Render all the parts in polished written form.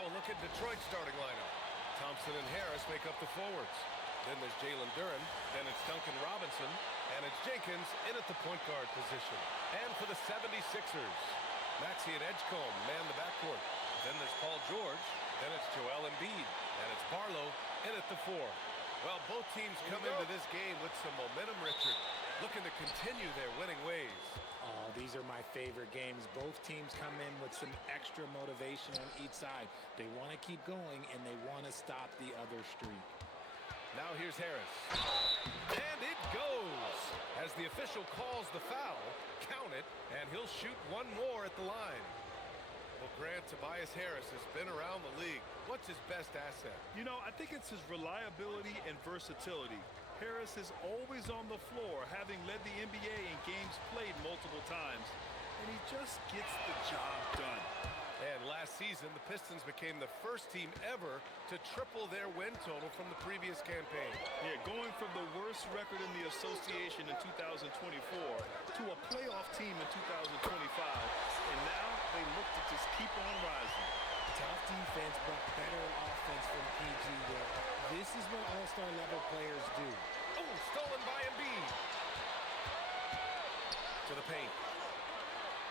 Now a look at Detroit's starting lineup. Thompson and Harris make up the forwards. Then there's Jalen Duren. Then it's Duncan Robinson. And it's Jenkins in at the point guard position. And for the 76ers, Maxey and Edgecombe man the backcourt. Then there's Paul George. Then it's Joel Embiid. And it's Barlow in at the 4. Well, both teams come into this game with some momentum, Richard, looking to continue their winning ways. Oh, these are my favorite games. Both teams come in with some extra motivation on each side. They want to keep going, and they want to stop the other streak. Now here's Harris. And it goes! As the official calls the foul, count it, and he'll shoot one more at the line. Well, Grant, Tobias Harris has been around the league. What's his best asset? You know, I think it's his reliability and versatility. Harris is always on the floor, having led the NBA in games played multiple times. And he just gets the job done. And last season, the Pistons became the first team ever to triple their win total from the previous campaign. Yeah, going from the worst record in the association in 2024 to a playoff team in 2025. And now they look to just keep on rising. Tough defense, but better offense from PG there. This is what all-star level players do. Oh, stolen by Embiid. To the paint.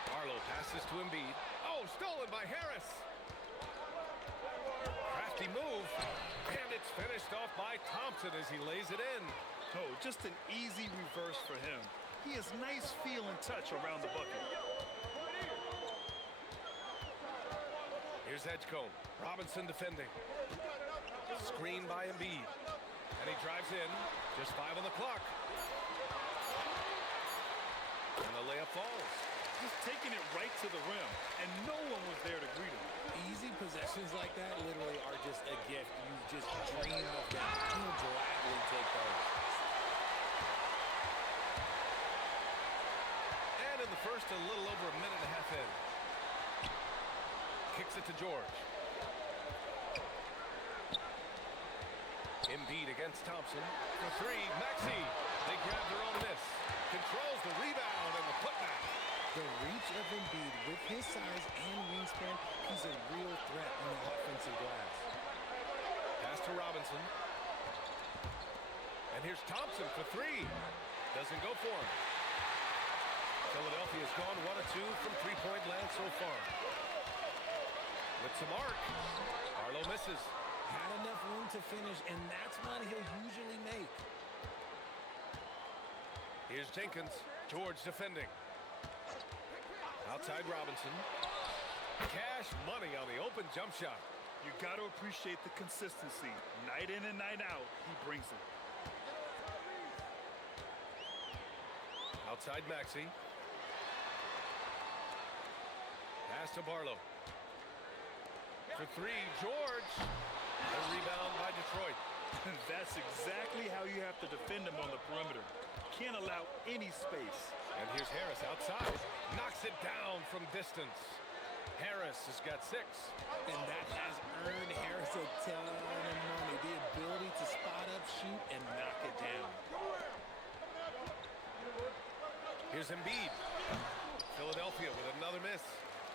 Barlow passes to Embiid. Oh, stolen by Harris. Crafty move. And it's finished off by Thompson as he lays it in. Oh, just an easy reverse for him. He has nice feel and touch around the bucket. Here's Edgecombe. Robinson defending. Screen by Embiid. And he drives in. Just 5 on the clock. And the layup falls. Just taking it right to the rim, and no one was there to greet him. Easy possessions like that literally are just a gift. You just dream of them. He'll gladly take those. And in the first, a little over a minute and a half in. Kicks it to George. Embiid against Thompson. For 3, Maxey. They grab their own miss. Controls the rebound and the putback. The reach of Embiid with his size and wingspan, he's a real threat on the offensive glass. Pass to Robinson. And here's Thompson for 3. Doesn't go for him. Philadelphia's gone 1 of 2 from three-point land so far. With some arc. Barlow misses. Had enough room to finish, and that's one he'll usually make. Here's Jenkins. George defending. Outside Robinson. Cash money on the open jump shot. You got to appreciate the consistency. Night in and night out, he brings it. Outside Maxey. Pass to Barlow. For 3, George. A rebound by Detroit. That's exactly how you have to defend him on the perimeter. Can't allow any space. And here's Harris outside. Knocks it down from distance. Harris has got 6. And that has earned Harris a ton of money. The ability to spot up, shoot, and knock it down. Here's Embiid. Philadelphia with another miss.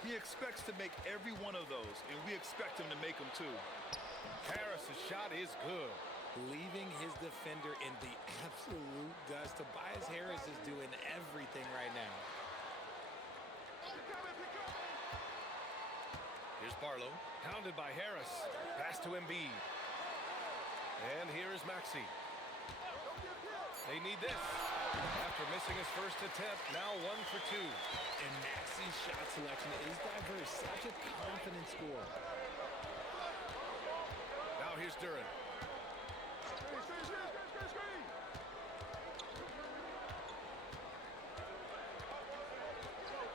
He expects to make every one of those, and we expect him to make them too. Harris's shot is good. Leaving his defender in the absolute dust. Tobias Harris is doing everything right now. Here's Barlow. Pounded by Harris. Pass to Embiid. And here is Maxey. They need this. After missing his first attempt, now 1 for 2. And Maxey's shot selection is diverse. Such a confident scorer. Now here's Duren.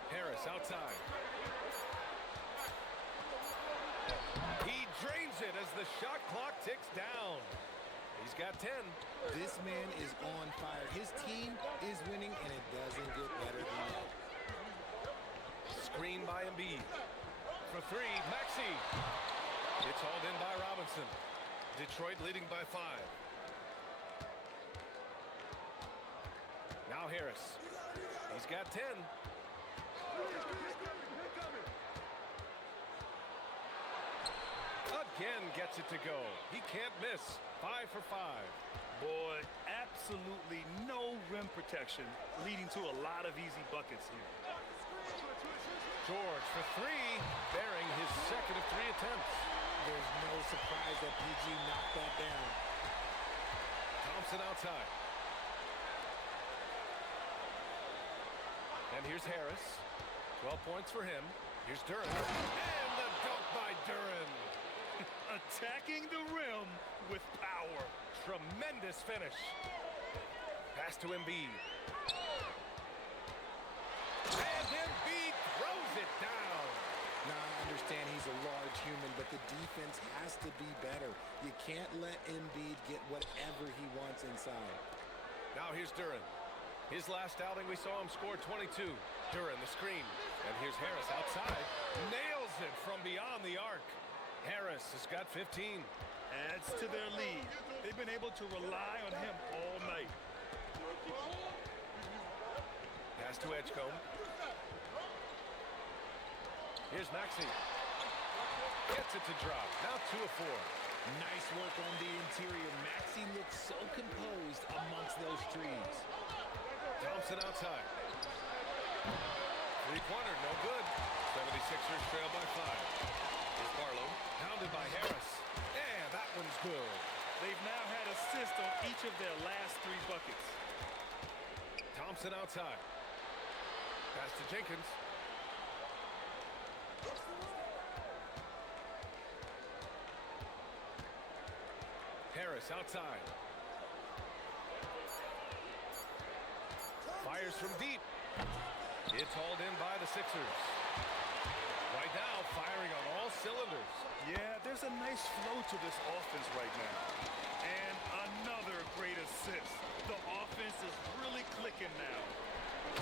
Harris outside. He drains it as the shot clock ticks down. He's got 10. This man is on fire. His team is winning, and it doesn't get better than that. Screen by Embiid. For 3, Maxey. It's hauled in by Robinson. Detroit leading by 5. Now Harris. He's got 10. again gets it to go. He can't miss. 5 for 5. Boy, absolutely no rim protection, leading to a lot of easy buckets here. George for 3, bearing his second of 3 attempts. There's no surprise that PG knocked that down. Thompson outside. And here's Harris. 12 points for him. Here's Duren. And the dunk by Duren. Attacking the rim with power. Tremendous finish. Pass to Embiid. And Embiid throws it down. Now, I understand he's a large human, but the defense has to be better. You can't let Embiid get whatever he wants inside. Now here's Duren. His last outing, we saw him score 22. Duren, the screen. And here's Harris outside. Nails it from beyond the arc. Harris has got 15. Adds to their lead. They've been able to rely on him all night. Pass to Edgecombe. Here's Maxey. Gets it to drop. Now 2 of 4. Nice work on the interior. Maxey looks so composed amongst those trees. Thompson outside. Three-pointer, no good. 76ers trail by 5. Here's Barlow, pounded by Harris. And that one's good. They've now had assists on each of their last 3 buckets. Thompson outside. Pass to Jenkins. Harris outside. Fires from deep. It's hauled in by the Sixers. Right now, firing on all cylinders. Yeah, there's a nice flow to this offense right now. And another great assist. The offense is really clicking now.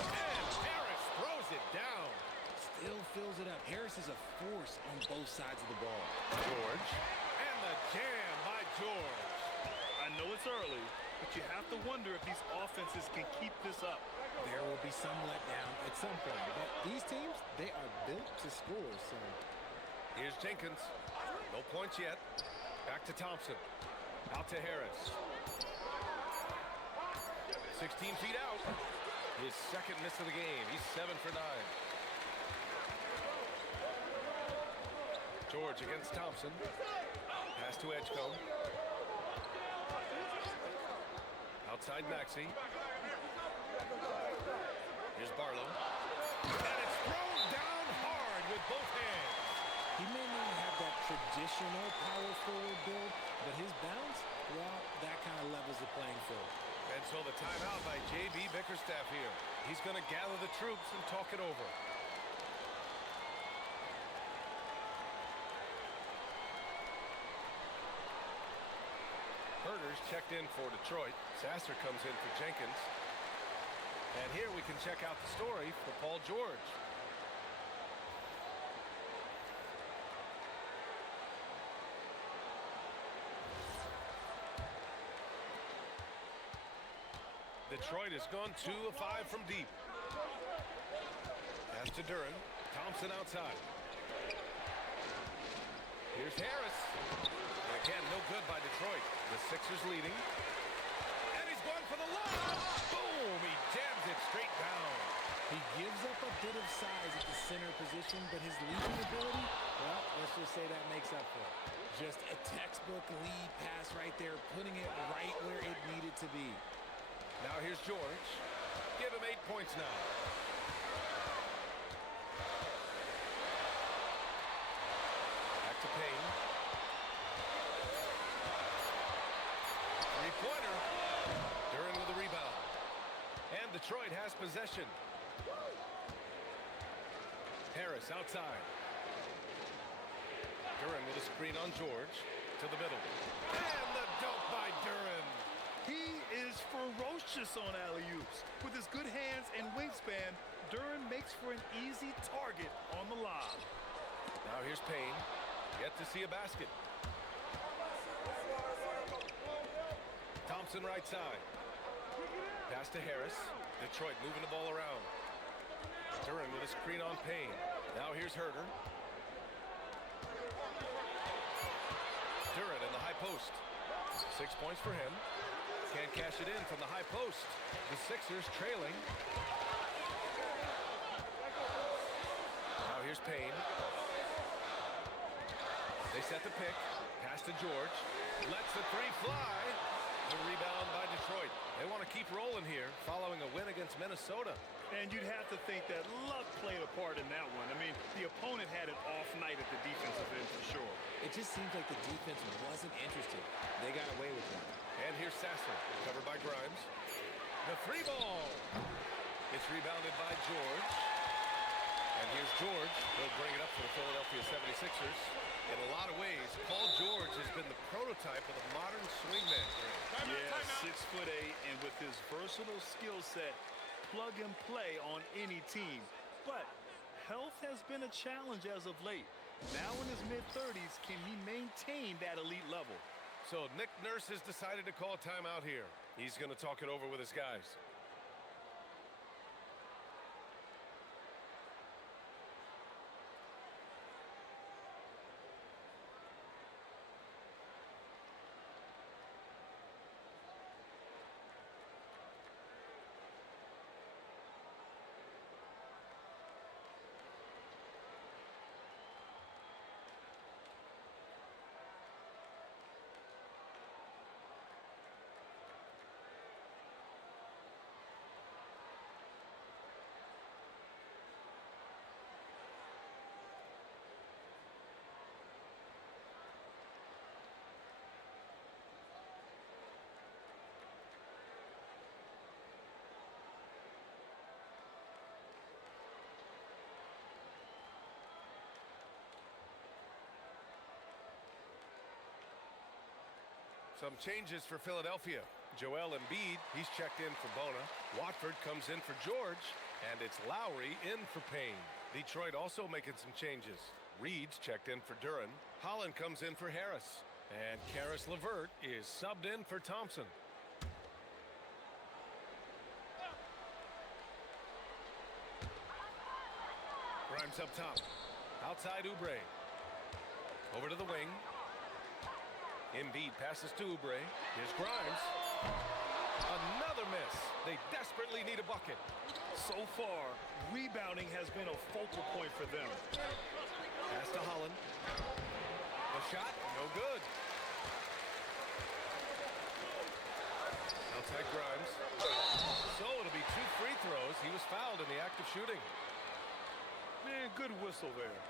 And Harris throws it down. Still fills it up. Harris is a force on both sides of the ball. George. And the jam by George. I know it's early, but you have to wonder if these offenses can keep this up. There will be some letdown at some point, but these teams, they are built to score, so. Here's Jenkins. No points yet. Back to Thompson. Out to Harris. 16 feet out. His second miss of the game. He's 7 for 9. George against Thompson. Pass to Edgecombe. Outside Maxey. Here's Barlow. And it's thrown down hard with both hands. He may not have that traditional power forward build, but his bounce, well, that kind of levels the playing field. And so the timeout by J.B. Bickerstaff here. He's going to gather the troops and talk it over. Herder's checked in for Detroit. Sasser comes in for Jenkins. And here we can check out the story for Paul George. Detroit has gone 2 of 5 from deep. Pass to Duren. Thompson outside. Here's Harris. And again, no good by Detroit. The Sixers leading. And he's going for the lob. Boom! He jams it straight down. He gives up a bit of size at the center position, but his leading ability, well, let's just say that makes up for it. Just a textbook lead pass right there, putting it right where it needed to be. Now here's George. Give him 8 points now. Back to Payne. Three-pointer. Duren with the rebound. And Detroit has possession. Harris outside. Duren with a screen on George. To the middle. And the dunk by Duren. He is ferocious on alley-oops. With his good hands and wingspan, Duren makes for an easy target on the lob. Now here's Payne. Yet to see a basket. Thompson right side. Pass to Harris. Detroit moving the ball around. Duren with a screen on Payne. Now here's Herder. post. 6 points for him. Can't cash it in from the high post. The Sixers trailing. Now here's Payne. They set the pick. Pass to George. Lets the three fly. The rebound by Detroit. They want to keep rolling here following a win against Minnesota. And you'd have to think that luck played a part in that one. I mean, the opponent had an off night at the defensive end for sure. It just seems like the defense wasn't interested. They got away with one. And here's Sasser, covered by Grimes. The three ball. It's rebounded by George. And here's George. He'll bring it up for the Philadelphia 76ers. In a lot of ways, Paul George has been the prototype of the modern swingman. Yeah, 6'8", and with his versatile skill set, plug and play on any team. But health has been a challenge as of late. Now in his mid-30s, can he maintain that elite level? So Nick Nurse has decided to call a timeout here. He's going to talk it over with his guys. Some changes for Philadelphia. Joel Embiid, he's checked in for Bona. Watford comes in for George. And it's Lowry in for Payne. Detroit also making some changes. Reed's checked in for Duren. Holland comes in for Harris. And Karis LeVert is subbed in for Thompson. Grimes up top. Outside Oubre. Over to the wing. Embiid passes to Oubre. Here's Grimes. Another miss. They desperately need a bucket. So far, rebounding has been a focal point for them. Pass to Holland. The shot, no good. Outside Grimes. So it'll be 2 free throws. He was fouled in the act of shooting. Man, good whistle there.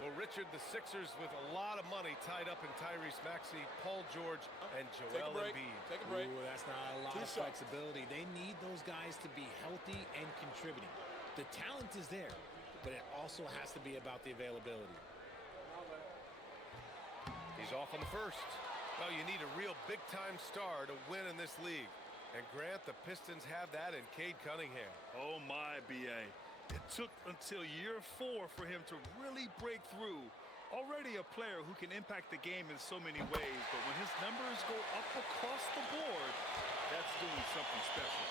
Well, Richard, the Sixers with a lot of money tied up in Tyrese Maxey, Paul George, and Joel Embiid. Take a break. Ooh, that's not a lot of flexibility. They need those guys to be healthy and contributing. The talent is there, but it also has to be about the availability. He's off on the first. Well, you need a real big-time star to win in this league. And Grant, the Pistons have that in Cade Cunningham. Oh, my, B.A. It took until year 4 for him to really break through. Already a player who can impact the game in so many ways, but when his numbers go up across the board, that's doing something special.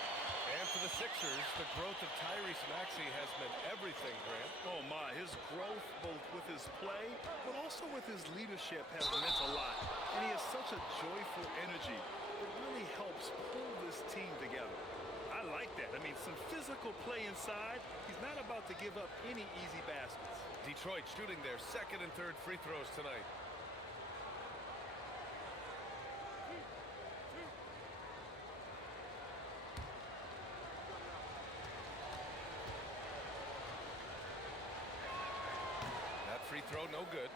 And for the Sixers, the growth of Tyrese Maxey has been everything, Grant. Oh, my. His growth, both with his play, but also with his leadership, has meant a lot. And he has such a joyful energy. It really helps pull this team together. I like that. I mean, some physical play inside. He's not about to give up any easy baskets. Detroit shooting their 2nd and 3rd free throws tonight. That free throw, no good.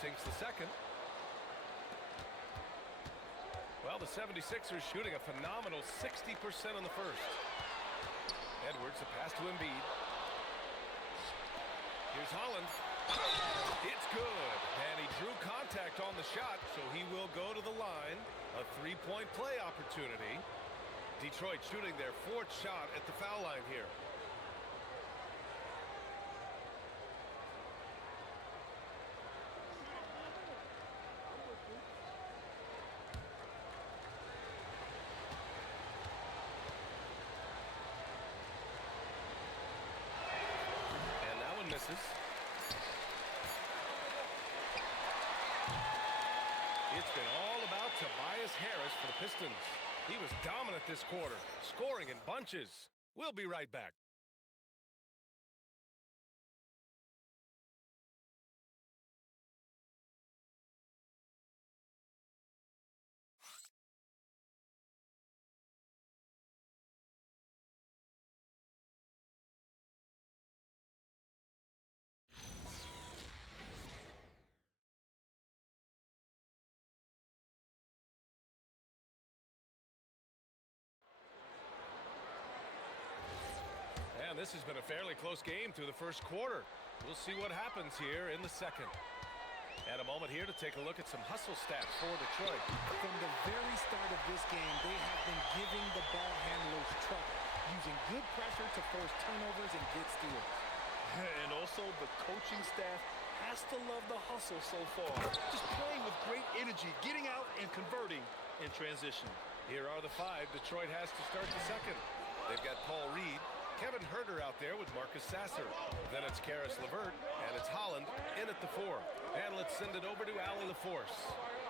Sinks the second. Well, the 76ers shooting a phenomenal 60% on the first. Edwards, a pass to Embiid. Here's Holland. It's good. And he drew contact on the shot, so he will go to the line. A 3-point play opportunity. Detroit shooting their 4th shot at the foul line here. Tobias Harris for the Pistons. He was dominant this quarter, scoring in bunches. We'll be right back. And this has been a fairly close game through the first quarter. We'll see what happens here in the second. And a moment here to take a look at some hustle stats for Detroit. From the very start of this game, they have been giving the ball handlers trouble, using good pressure to force turnovers and get steals. And also, the coaching staff has to love the hustle so far. Just playing with great energy, getting out and converting in transition. Here are the five Detroit has to start the second. They've got Paul Reed, Kevin Huerter out there with Marcus Sasser. Then it's Caris LeVert, and it's Holland in at the 4. And let's send it over to Allie LaForce.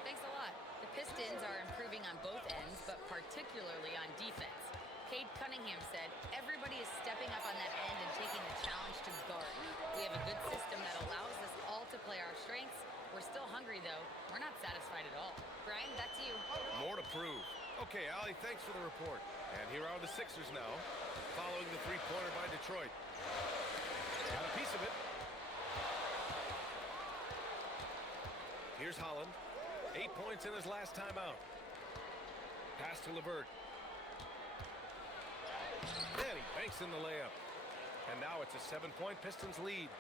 Thanks a lot. The Pistons are improving on both ends, but particularly on defense. Cade Cunningham said, everybody is stepping up on that end and taking the challenge to guard. We have a good system that allows us all to play our strengths. We're still hungry, though. We're not satisfied at all. Brian, back to you. More to prove. Okay, Allie, thanks for the report. And here are the Sixers now, following the three-pointer by Detroit. Got a piece of it. Here's Holland. 8 points in his last time out. Pass to LeVert. And he banks in the layup. And now it's a 7-point Pistons lead.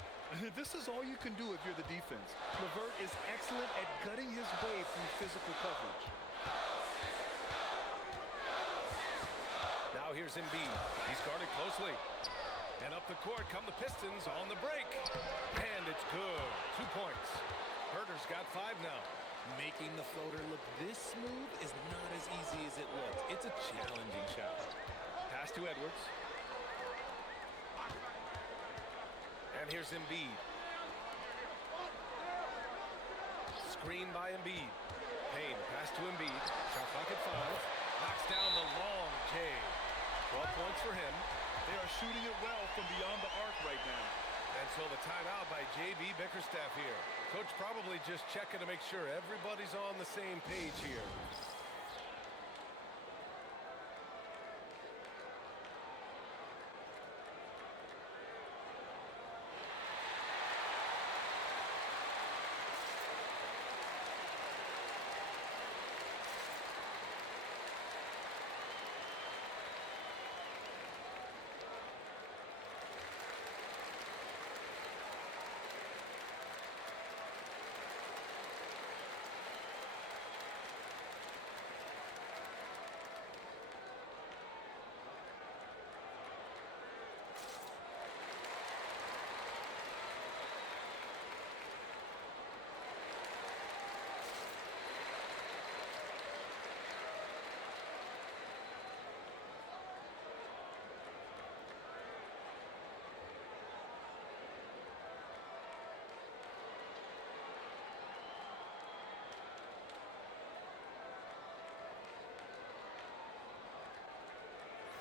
This is all you can do if you're the defense. LeVert is excellent at gutting his way through physical coverage. Now here's Embiid. He's guarded closely. And up the court come the Pistons on the break. And it's good. 2 points. Huerter's got 5 now. Making the floater look this smooth is not as easy as it looks. It's a challenging shot. Pass to Edwards. And here's Embiid. Screen by Embiid. Payne, pass to Embiid. Shot clock at 5. Knocks down the long J. 12 points for him. They are shooting it well from beyond the arc right now. And so the timeout by J.B. Bickerstaff here. Coach probably just checking to make sure everybody's on the same page here.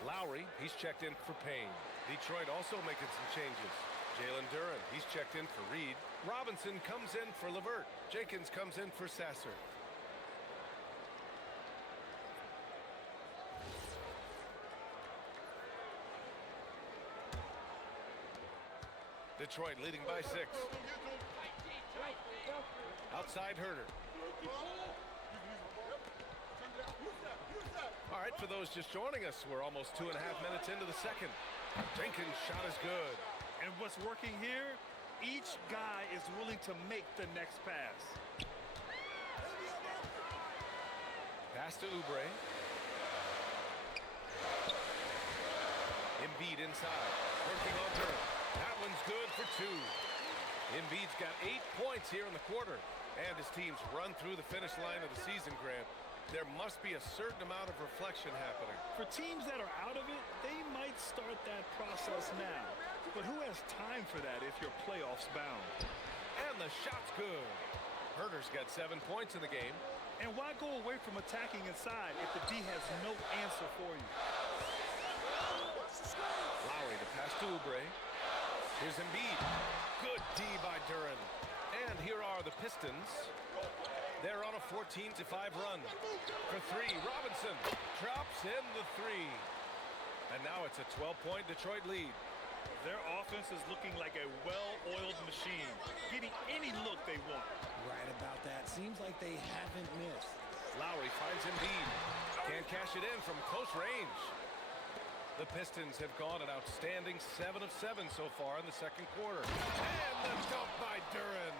Lowry, he's checked in for Payne. Detroit also making some changes. Jalen Duren, he's checked in for Reed. Robinson comes in for LeVert. Jenkins comes in for Sasser. Detroit leading by 6. Outside Huerter. All right, for those just joining us, we're almost 2.5 minutes into the second. Jenkins' shot is good. And what's working here, each guy is willing to make the next pass. Pass to Oubre. Embiid inside. Working on Duren. That one's good for 2. Embiid's got 8 points here in the quarter. And his team's run through the finish line of the season, Grant. There must be a certain amount of reflection happening. For teams that are out of it, they might start that process now. But who has time for that if you're playoffs bound? And the shot's good. Huerter's got 7 points in the game. And why go away from attacking inside if the D has no answer for you? Lowry, the pass to Oubre. Here's Embiid. Good D by Duren. And here are the Pistons. They're on a 14-5 run. For three, Robinson drops in the three. And now it's a 12-point Detroit lead. Their offense is looking like a well-oiled machine, getting any look they want. Right about that. Seems like they haven't missed. Lowry finds Embiid. Can't cash it in from close range. The Pistons have gone an outstanding 7 of 7 so far in the second quarter. And the dunk by Duren.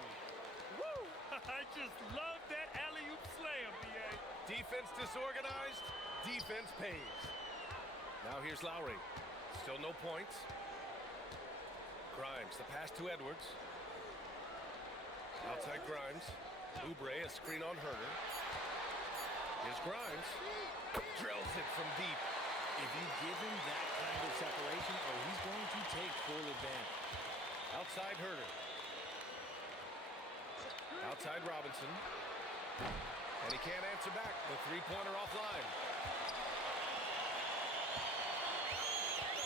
Woo! I just love that alley-oop slam, B.A. Defense disorganized, defense pays. Now here's Lowry. Still no points. Grimes, the pass to Edwards. Outside Grimes. Oubre, a screen on Herter. Here's Grimes. Drills it from deep. If you give him that kind of separation, he's going to take full advantage. Outside Herter. Outside Robinson. And he can't answer back. The three-pointer offline.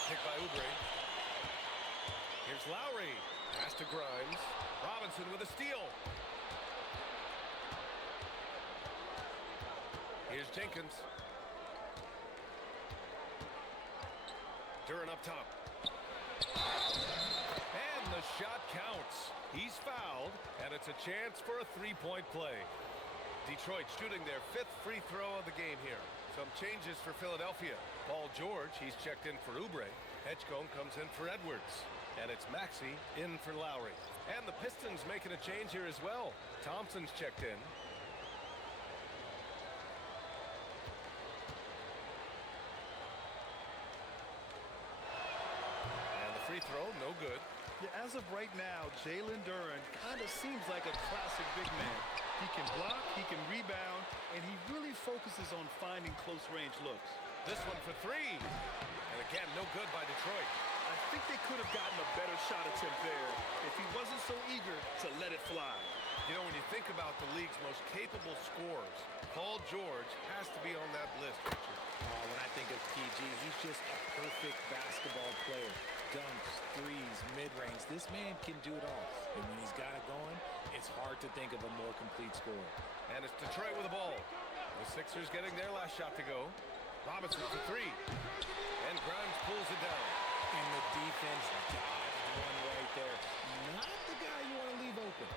Pick by Oubre. Here's Lowry. Pass to Grimes. Robinson with a steal. Here's Jenkins. Duren up top. And the shot counts. He's fouled, and it's a chance for a three-point play. Detroit shooting their 5th free throw of the game here. Some changes for Philadelphia. Paul George, he's checked in for Oubre. Edgecombe comes in for Edwards. And it's Maxey in for Lowry. And the Pistons making a change here as well. Thompson's checked in. And the free throw, no good. Yeah, as of right now, Jalen Duren kind of seems like a classic big man. He can block, he can rebound, and he really focuses on finding close-range looks. This one for three. And again, no good by Detroit. I think they could have gotten a better shot attempt there if he wasn't so eager to let it fly. You know, when you think about the league's most capable scorers, Paul George has to be on that list, Richard. When I think of PG, he's just a perfect basketball player. Dunks, threes, mid-range. This man can do it all. And when he's got it going, it's hard to think of a more complete scorer. And it's Detroit with the ball. The Sixers getting their last shot to go. Robinson for three. And Grimes pulls it down. And the defense dodged one right there. Not the guy you want to leave open.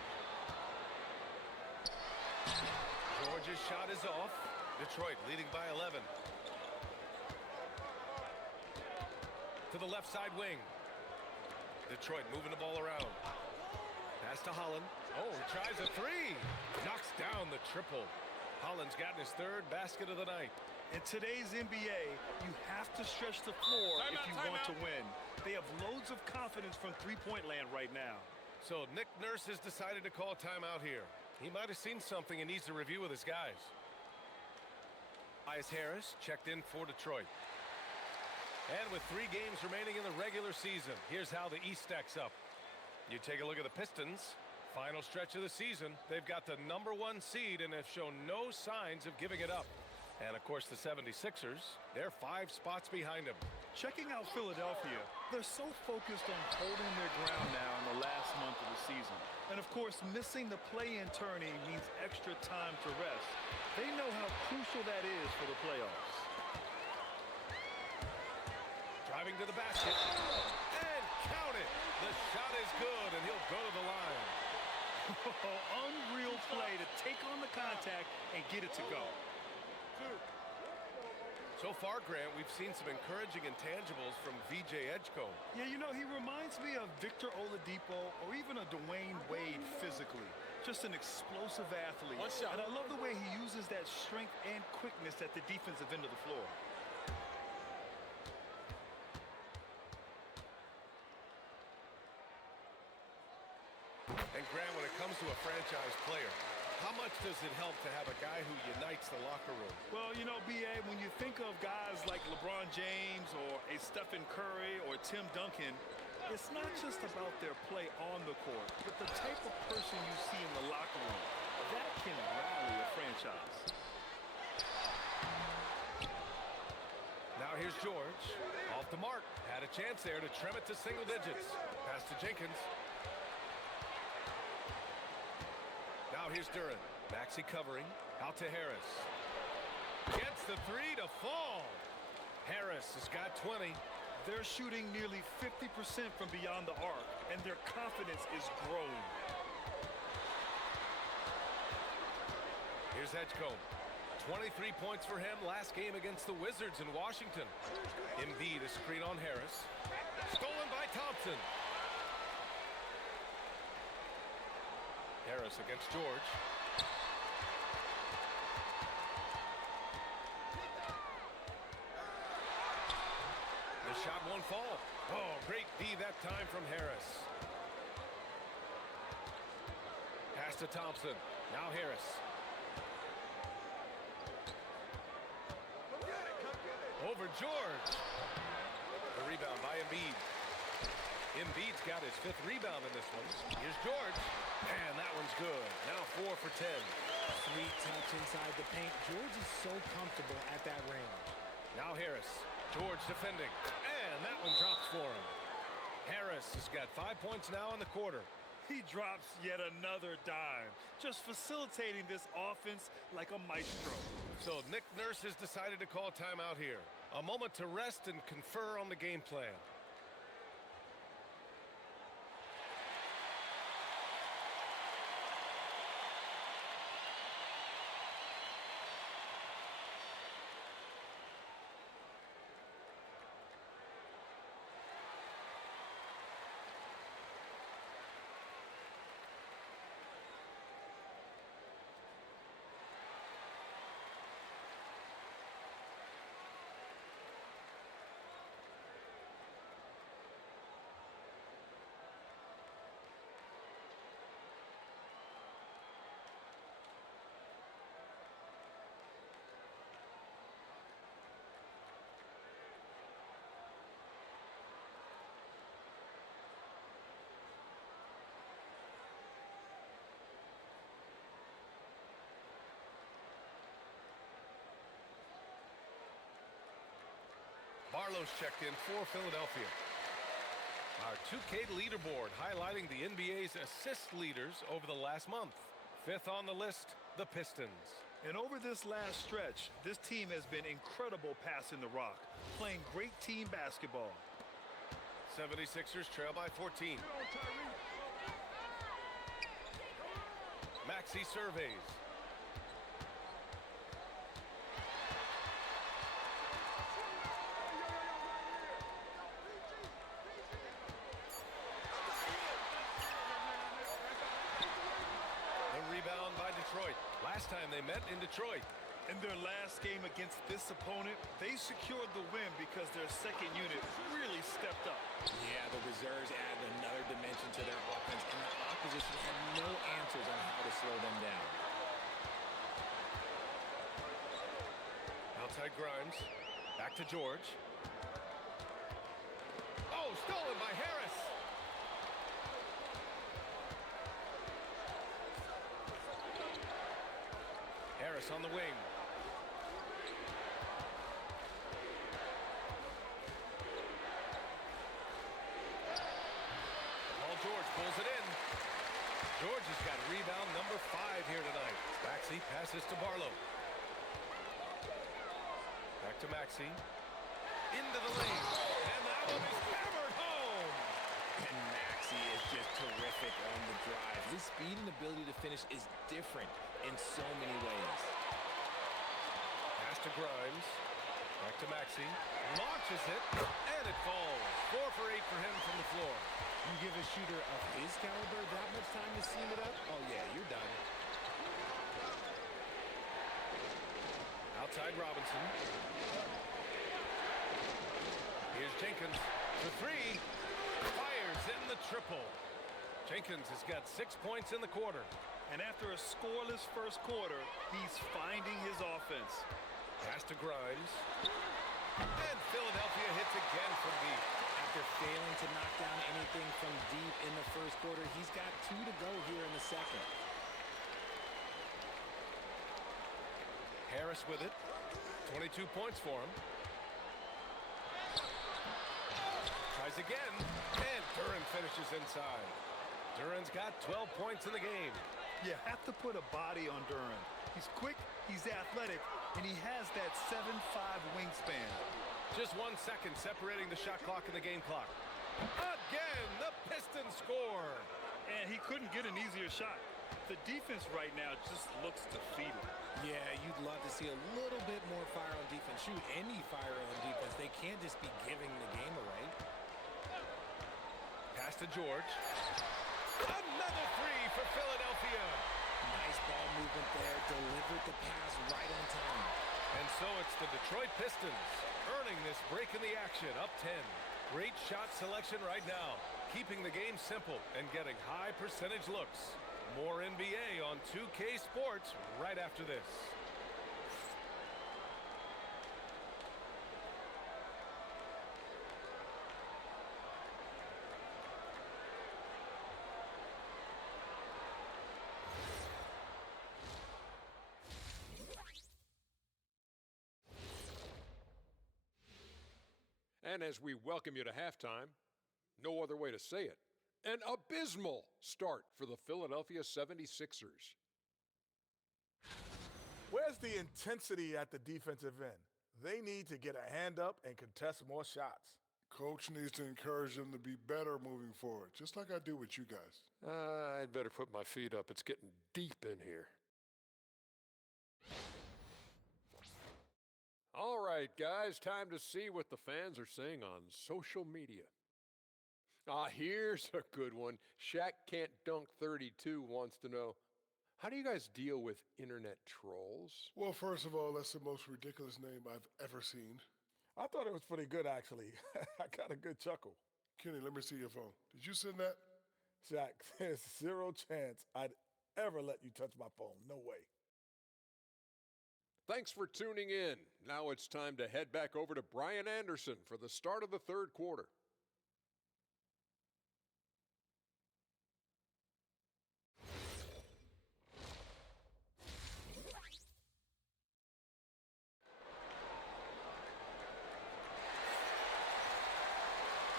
George's shot is off. Detroit leading by 11. To the left side wing. Detroit moving the ball around. Pass to Holland. Oh, he tries a three. Knocks down the triple. Holland's gotten his 3rd basket of the night. In today's NBA, you have to stretch the floor if you want to win. They have loads of confidence from three-point land right now. So Nick Nurse has decided to call timeout here. He might have seen something and needs to review with his guys. Tobias Harris checked in for Detroit. And with 3 games remaining in the regular season, here's how the East stacks up. You take a look at the Pistons. Final stretch of the season. They've got the #1 seed and have shown no signs of giving it up. And, of course, the 76ers, they're 5 spots behind them. Checking out Philadelphia, they're so focused on holding their ground now in the last month of the season. And, of course, missing the play-in tourney means extra time to rest. They know how crucial that is for the playoffs. Driving to the basket. And count it. The shot is good, and he'll go to the line. Unreal play to take on the contact and get it to go. So far, Grant, we've seen some encouraging intangibles from VJ Edgecombe. Yeah, you know, he reminds me of Victor Oladipo or even a Dwayne Wade physically. Just an explosive athlete. And I love the way he uses that strength and quickness at the defensive end of the floor. And Grant, when it comes to a franchise player, how much does it help to have a guy who unites the locker room? Well, you know, B.A., when you think of guys like LeBron James or a Stephen Curry or Tim Duncan, it's not just about their play on the court, but the type of person you see in the locker room. That can rally a franchise. Now here's George. Off the mark. Had a chance there to trim it to single digits. Pass to Jenkins. Now here's Duren. Maxey covering. Out to Harris. Gets the three to fall. Harris has got 20. They're shooting nearly 50% from beyond the arc, and their confidence is growing. Here's Edgecombe. 23 points for him last game against the Wizards in Washington. Embiid a screen on Harris. Stolen by Thompson. Harris against George. The shot won't fall. Oh, great D that time from Harris. Pass to Thompson. Now Harris. Over George. The rebound by Embiid. Embiid's got his 5th rebound in this one. Here's George. And that one's good. Now 4 for 10. Sweet touch inside the paint. George is so comfortable at that range. Now Harris. George defending. And that one drops for him. Harris has got 5 points now in the quarter. He drops yet another dime, just facilitating this offense like a maestro. So Nick Nurse has decided to call timeout here. A moment to rest and confer on the game plan. Barlow's checked in for Philadelphia. Our 2K leaderboard highlighting the NBA's assist leaders over the last month. 5th on the list, the Pistons. And over this last stretch, this team has been incredible passing the rock, playing great team basketball. 76ers trail by 14. Maxey surveys. Detroit. Last time they met in Detroit. In their last game against this opponent, they secured the win because their second unit really stepped up. Yeah, the reserves add another dimension to their offense, and the opposition had no answers on how to slow them down. Outside Grimes. Back to George. Oh, stolen by Harris. Harris on the wing. Paul George pulls it in. George has got rebound number 5 here tonight. Maxey passes to Barlow. Back to Maxey. Into the lane. And that one is hammered home. And Maxey is just terrific on the drive. His speed and ability to finish is different in so many ways. Pass to Grimes. Back to Maxey. Launches it. And it falls. 4 for 8 for him from the floor. You give a shooter of his caliber that much time to seam it up? Oh, yeah, you're done. Outside Robinson. Here's Jenkins. The 3. Fires in the triple. Jenkins has got 6 points in the quarter. And after a scoreless first quarter, he's finding his offense. Pass to Grimes. And Philadelphia hits again from deep. After failing to knock down anything from deep in the first quarter, he's got 2 to go here in the second. Harris with it. 22 points for him. Tries again, and Duren finishes inside. Duren's got 12 points in the game. You have to put a body on Duren. He's quick, he's athletic, and he has that 7'5" wingspan. Just 1 second separating the shot clock and the game clock. Again, the Pistons score. And he couldn't get an easier shot. The defense right now just looks defeated. Yeah, you'd love to see a little bit more fire on defense. Shoot, any fire on defense. They can't just be giving the game away. Pass to George. Another three for Philadelphia. Nice ball movement there. Delivered the pass right on time. And so it's the Detroit Pistons earning this break in the action, up 10. Great shot selection right now, keeping the game simple and getting high percentage looks. More NBA on 2K Sports right after this. And as we welcome you to halftime, no other way to say it, an abysmal start for the Philadelphia 76ers. Where's the intensity at the defensive end? They need to get a hand up and contest more shots. Coach needs to encourage them to be better moving forward, just like I do with you guys. I'd better put my feet up. It's getting deep in here. All right, guys, time to see what the fans are saying on social media. Here's a good one. Shaq Can't Dunk 32 wants to know, how do you guys deal with internet trolls? Well, first of all, that's the most ridiculous name I've ever seen. I thought it was pretty good, actually. I got a good chuckle. Kenny, let me see your phone. Did you send that? Shaq, there's zero chance I'd ever let you touch my phone. No way. Thanks for tuning in. Now it's time to head back over to Brian Anderson for the start of the third quarter.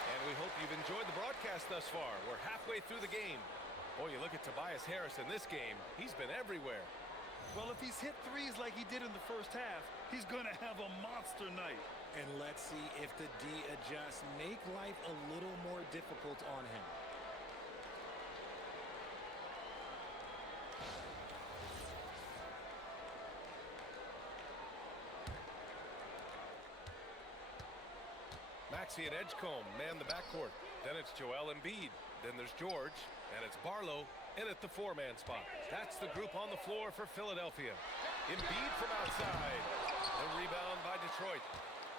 And we hope you've enjoyed the broadcast thus far. We're halfway through the game. Boy, you look at Tobias Harris in this game. He's been everywhere. Well, if he's hit threes like he did in the first half, he's going to have a monster night. And let's see if the D adjusts, make life a little more difficult on him. Maxey and Edgecombe man the backcourt. Then it's Joel Embiid. Then there's George. And it's Barlow in at the four-man spot. That's the group on the floor for Philadelphia. Embiid from outside. The rebound by Detroit.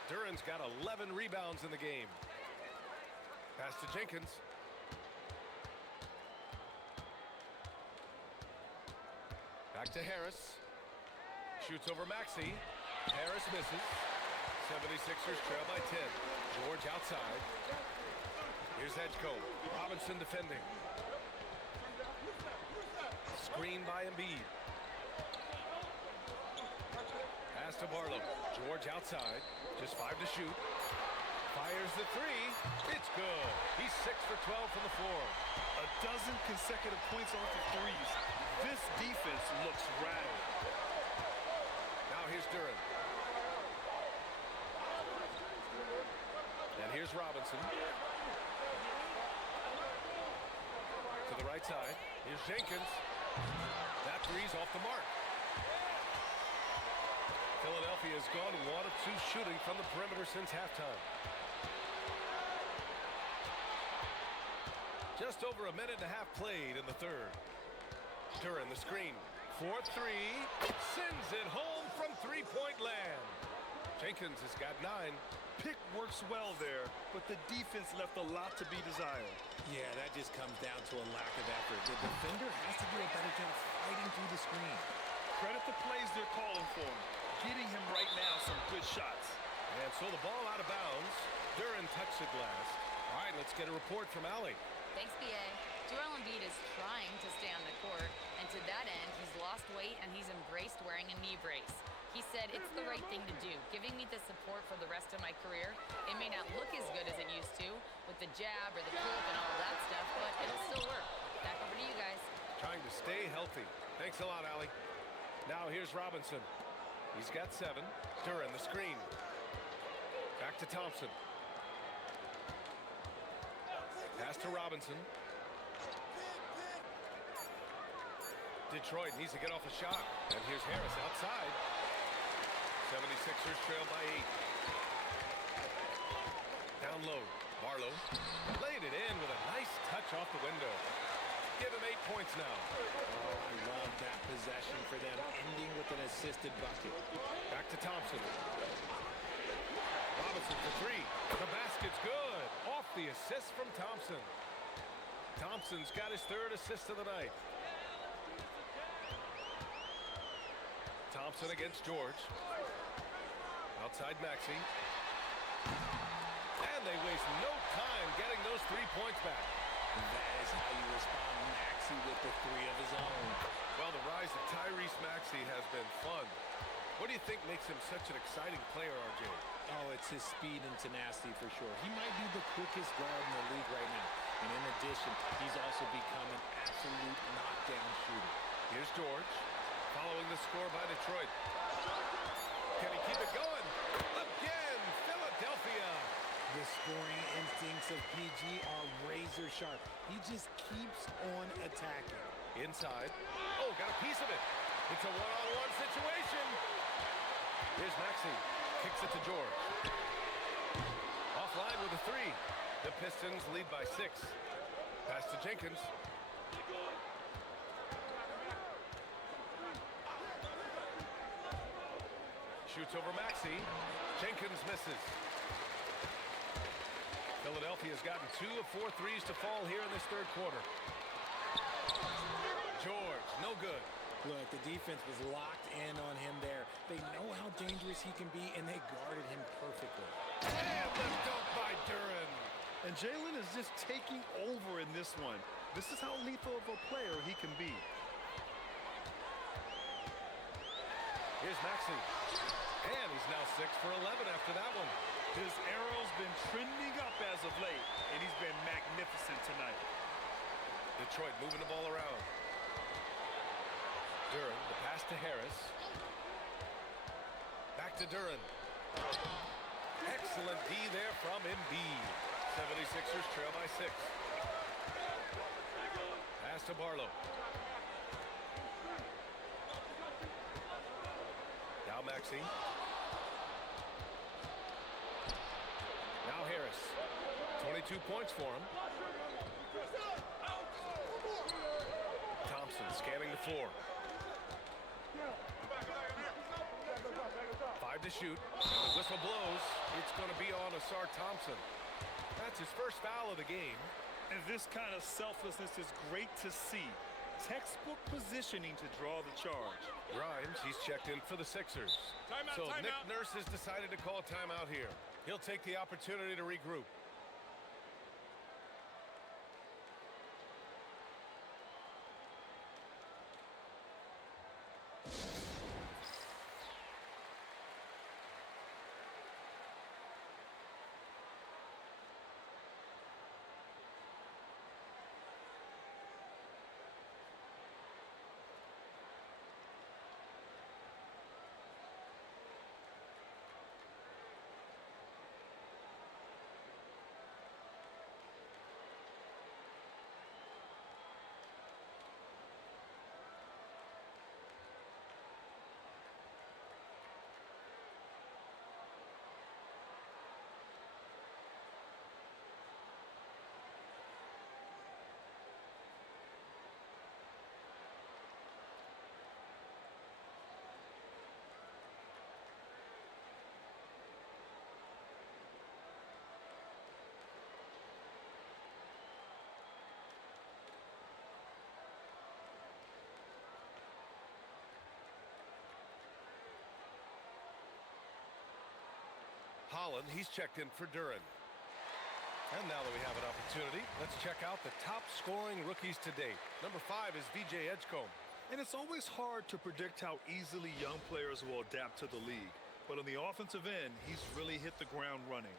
Duren's got 11 rebounds in the game. Pass to Jenkins. Back to Harris. Shoots over Maxey. Harris misses. 76ers trail by 10. George outside. Here's Edgecombe. Robinson defending. Screen by Embiid. Pass to Barlow. George outside. Just 5 to shoot. Fires the three. It's good. He's 6 for 12 from the floor. A dozen consecutive points off of threes. This defense looks rattled. Now here's Duren. And here's Robinson. To the right side. Here's Jenkins. That three's off the mark. Philadelphia has gone 1 of 2 shooting from the perimeter since halftime. Just over a minute and a half played in the third. Duren the screen. 4-3. Sends it home from three-point land. Jenkins has got 9. Pick works well there, but the defense left a lot to be desired. Yeah, that just comes down to a lack of effort. The defender has to do a better job fighting through the screen. Credit the plays they're calling for him. Getting him right now some good shots. And so the ball out of bounds. Duren touched it last. All right, let's get a report from Allie. Thanks, BA. Joel Embiid is trying to stay on the court, and to that end, he's lost weight and he's embraced wearing a knee brace. He said, "It's the right thing to do, giving me the support for the rest of my career. It may not look as good as it used to with the jab or the pull-up and all of that stuff, but it'll still work." Back over to you guys. Trying to stay healthy. Thanks a lot, Allie. Now here's Robinson. He's got 7. Duren, the screen. Back to Thompson. Pass to Robinson. Detroit needs to get off a shot. And here's Harris outside. 76ers trail by 8. Down low. Barlow laid it in with a nice touch off the window. Give him 8 points now. Oh, I love that possession for them, ending with an assisted bucket. Back to Thompson. Robinson for 3. The basket's good. Off the assist from Thompson. Thompson's got his 3rd assist of the night. Thompson against George. Outside Maxey. And they waste no time getting those 3 points back. That is how you respond. Maxey with the 3 of his own. Well, the rise of Tyrese Maxey has been fun. What do you think makes him such an exciting player, RJ? Oh, it's his speed and tenacity for sure. He might be the quickest guard in the league right now. And in addition, he's also become an absolute knockdown shooter. Here's George, following the score by Detroit. Can he keep it going? Again, Philadelphia. The scoring instincts of PG are razor sharp. He just keeps on attacking. Inside. Oh, got a piece of it. It's a one-on-one situation. Here's Maxey. Kicks it to George. Offline with a 3. The Pistons lead by 6. Pass to Jenkins. Shoots over Maxey. Jenkins misses. Philadelphia's gotten 2 of 4 threes to fall here in this 3rd quarter. George, no good. Look, the defense was locked in on him there. They know how dangerous he can be, and they guarded him perfectly. And the dunk by Duren. And Jalen is just taking over in this one. This is how lethal of a player he can be. Here's Maxey. And he's now 6 for 11 after that one. His arrow's been trending up as of late, and he's been magnificent tonight. Detroit moving the ball around. Duren, the pass to Harris. Back to Duren. Excellent D there from Embiid. 76ers trail by 6. Pass to Barlow. Now Maxey. Now Harris. 22 points for him. Thompson scanning the floor. 5 to shoot. And the whistle blows. It's going to be on Asar Thompson. That's his first foul of the game. And this kind of selflessness is great to see. Textbook positioning to draw the charge. Grimes, he's checked in for the Sixers. So Nick Nurse has decided to call timeout here. He'll take the opportunity to regroup. Holland, he's checked in for Duren. And now that we have an opportunity, let's check out the top scoring rookies to date. Number 5 is VJ Edgecombe. And it's always hard to predict how easily young players will adapt to the league. But on the offensive end, he's really hit the ground running.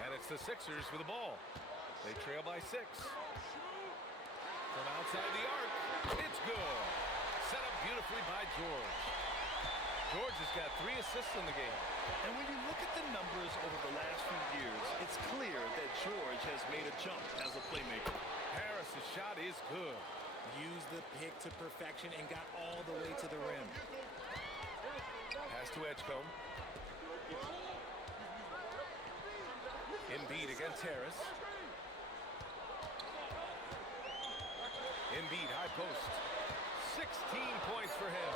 And it's the Sixers with the ball. They trail by 6. From outside the arc, it's good. Set up beautifully by George. George has got 3 assists in the game. And when you look at the numbers over the last few years, it's clear that George has made a jump as a playmaker. Harris's shot is good. Used the pick to perfection and got all the way to the rim. Pass to Edgecombe. Embiid against Harris. Embiid high post. 16 points for him.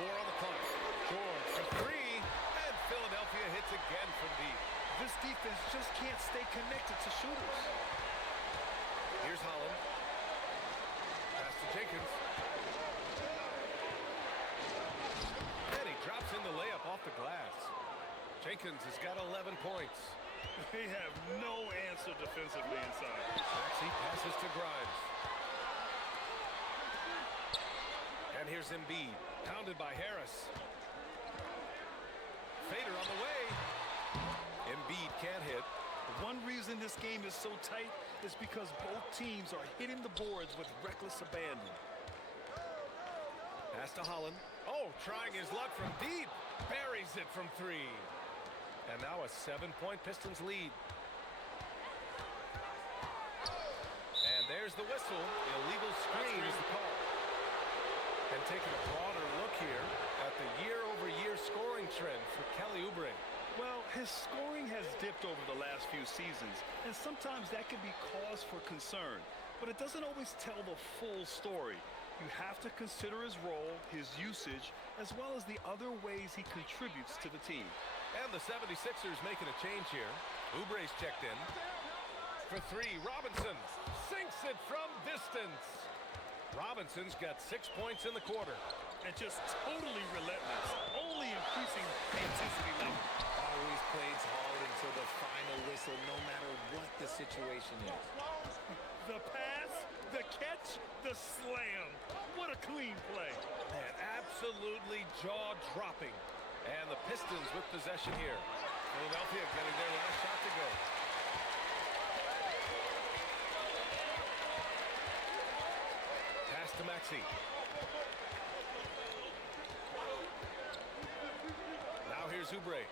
4 on the clock. George for 3. And Philadelphia hits again from deep. This defense just can't stay connected to shooters. Here's Holland. Pass to Jenkins. And he drops in the layup off the glass. Jenkins has got 11 points. They have no answer defensively inside. Maxey passes to Grimes. And here's Embiid, pounded by Harris. Fader on the way. Embiid can't hit. One reason this game is so tight is because both teams are hitting the boards with reckless abandon. Pass to Holland. Oh, trying his luck from deep. Buries it from 3. And now a 7-point Pistons lead. And there's the whistle. Illegal screen is the call. And taking a broader look here at the year-over-year scoring trend for Kelly Oubre. Well, his scoring has dipped over the last few seasons, and sometimes that can be cause for concern. But it doesn't always tell the full story. You have to consider his role, his usage, as well as the other ways he contributes to the team. And the 76ers making a change here. Oubre's checked in. For 3, Robinson sinks it from distance. Robinson's got 6 points in the quarter. And just totally relentless, only increasing the intensity level. Always plays hard until the final whistle, no matter what the situation is. The pass, the catch, the slam. What a clean play. Man, absolutely jaw-dropping. And the Pistons with possession here. Philadelphia getting their last shot to go. Pass to Maxey. Now here's Oubre.